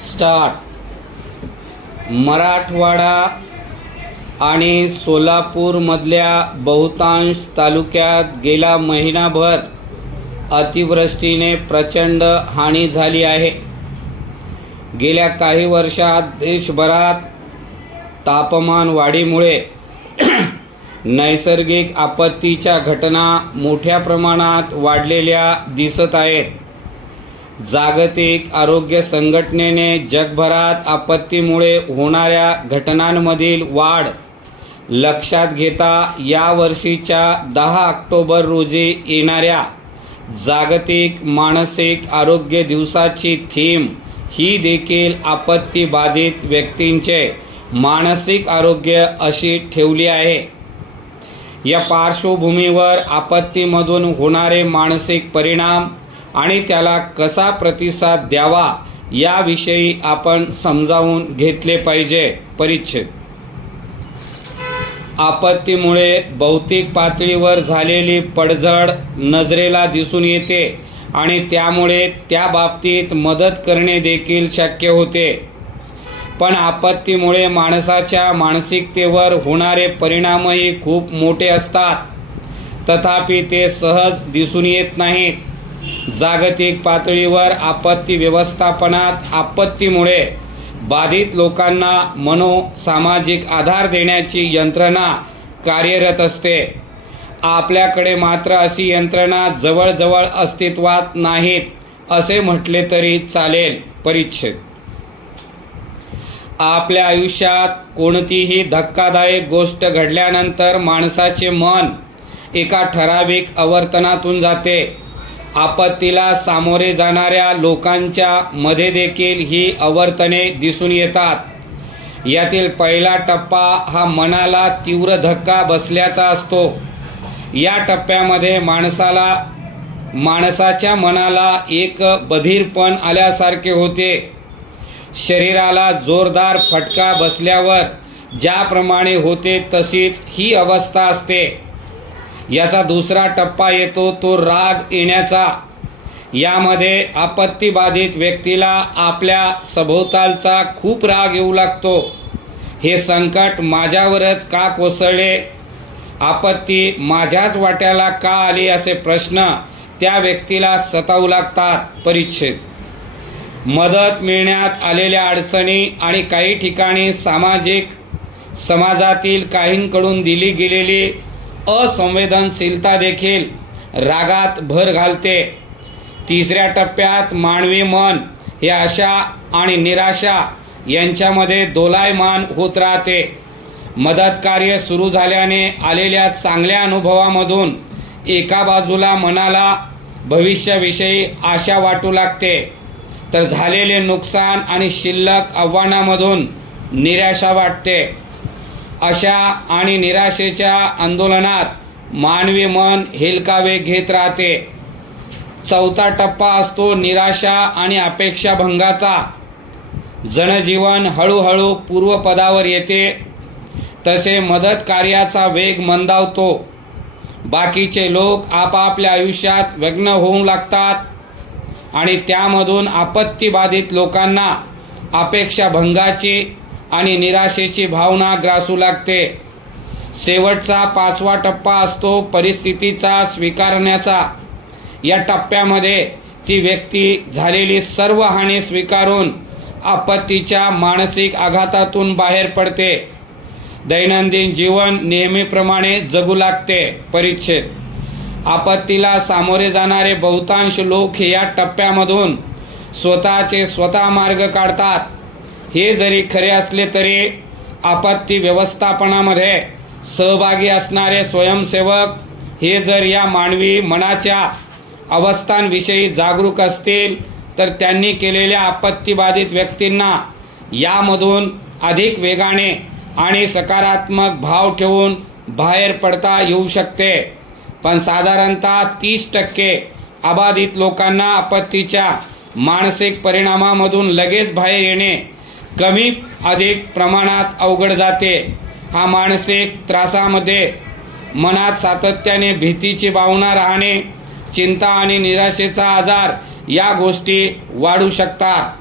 Start. Marathwada आणि सोलापूरमधल्या बहुतांश तालुक्यात गेला महिनाभर अतिवृष्टीने प्रचंड हानी झाली आहे. गेल्या काही वर्षात देशभरात तापमान वाढीमुळे नैसर्गिक आपत्तीच्या घटना मोठ्या प्रमाणात वाढलेल्या दिसत आहेत. जागतिक आरोग्य संघटनेने जगभरात आपत्तीमुळे होणाऱ्या घटनांमधील वाढ लक्षात घेता या वर्षीच्या 10 ऑक्टोबर रोजी येणाऱ्या जागतिक मानसिक आरोग्य दिवसाची थीम ही देखील आपत्ती बाधित व्यक्तींचे मानसिक आरोग्य अशी ठेवली आहे. या पार्श्वभूमीवर आपत्तीमधून होणारे मानसिक परिणाम आणि त्याला कसा प्रतिसाद द्यावा याविषयी आपण समजावून घेतले पाहिजे. परिच्छेद. आपत्तीमुळे भौतिक पातळीवर झालेली पडझड नजरेला दिसून येते आणि त्यामुळे त्या बाबतीत मदत करणे देखील शक्य होते. पण आपत्तीमुळे माणसाच्या मानसिकतेवर होणारे परिणामही खूप मोठे असतात. तथापि ते सहज दिसून येत नाहीत. जागतिक पातळीवर आपत्ती व्यवस्थापनात आपत्तीमुळे बाधित लोकांना सामाजिक आधार देण्याची यंत्रणा कार्यरत असते. आपल्याकडे मात्र अशी यंत्रणा जवळजवळ अस्तित्वात नाहीत असे म्हटले तरी चालेल. परिच्छेद. आपल्या आयुष्यात कोणतीही धक्कादायक गोष्ट घडल्यानंतर माणसाचे मन एका ठराविक आवर्तनातून जाते. आपत्तीला सामोरे जाणाऱ्या लोकांच्या मध्ये देखील ही आवर्तने दिसून येतात. यातील पहिला टप्पा हा मनाला तीव्र धक्का बसल्याचा असतो. या टप्प्यामध्ये माणसाच्या मनाला एक बधीरपण आल्यासारखे होते. शरीराला जोरदार फटका बसल्यावर ज्याप्रमाणे होते तशीच ही अवस्था असते. याचा दुसरा टप्पा येतो तो राग येण्याचा. यामध्ये आपत्तीबाधित व्यक्तीला आपल्या सभोवतालचा खूप राग येऊ लागतो. हे संकट माझ्यावरच का कोसळले, आपत्ती माझ्याच वाट्याला का आली असे प्रश्न त्या व्यक्तीला सतावू लागतात. परिच्छेद. मदत मिळण्यात आलेल्या अडचणी आणि काही ठिकाणी समाजातील काहींकडून दिली गेलेली असंवेदनशीलता देखील रागात भर घालते. तिसऱ्या टप्प्यात मानवी मन हे आशा आणि निराशा यांच्यामध्ये दोलायमान होत राहते. मदत कार्य सुरू झाल्याने आलेल्या चांगल्या अनुभवामधून एका बाजूला मनाला भविष्याविषयी आशा वाटू लागते, तर झालेले नुकसान आणि शिल्लक आव्हानामधून निराशा वाटते. अशा आणि निराशेच्या आंदोलनात मानवी मन हेलकावे घेत राहते. चौथा टप्पा असतो निराशा आणि अपेक्षाभंगाचा. जनजीवन हळूहळू पूर्वपदावर येते. तसे मदत कार्याचा वेग मंदावतो. बाकीचे लोक आपापल्या आयुष्यात व्यग्न होऊ लागतात आणि त्यामधून आपत्तीबाधित लोकांना अपेक्षाभंगाची आणि निराशेची भावना ग्रासू लागते. शेवटचा पाचवा टप्पा असतो परिस्थितीचा स्वीकारण्याचा. या टप्प्यामध्ये ती व्यक्ती झालेली सर्व हानी स्वीकारून आपत्तीच्या मानसिक आघातातून बाहेर पडते. दैनंदिन जीवन नेहमीप्रमाणे जगू लागते. परिच्छेद. आपत्तीला सामोरे जाणारे बहुतांश लोक हे या टप्प्यामधून स्वतः मार्ग काढतात. हे जरी खरे असले तरी आपत्ती व्यवस्थापनामध्ये सहभागी असणारे स्वयंसेवक हे जर या मानवी मनाच्या अवस्थांविषयी जागरूक असतील तर त्यांनी केलेल्या आपत्तीबाधित व्यक्तींना यामधून अधिक वेगाने आणि सकारात्मक भाव ठेवून बाहेर पडता येऊ शकते. पण साधारणतः 30% अबाधित लोकांना आपत्तीच्या मानसिक परिणामामधून लगेच बाहेर येणे कमी अधिक प्रमाणात अवघड जाते. हा मानसिक त्रासामध्ये मनात सातत्याने भीतीची भावना राहणे, चिंता आणि निराशेचा आजार या गोष्टी वाढू शकतात.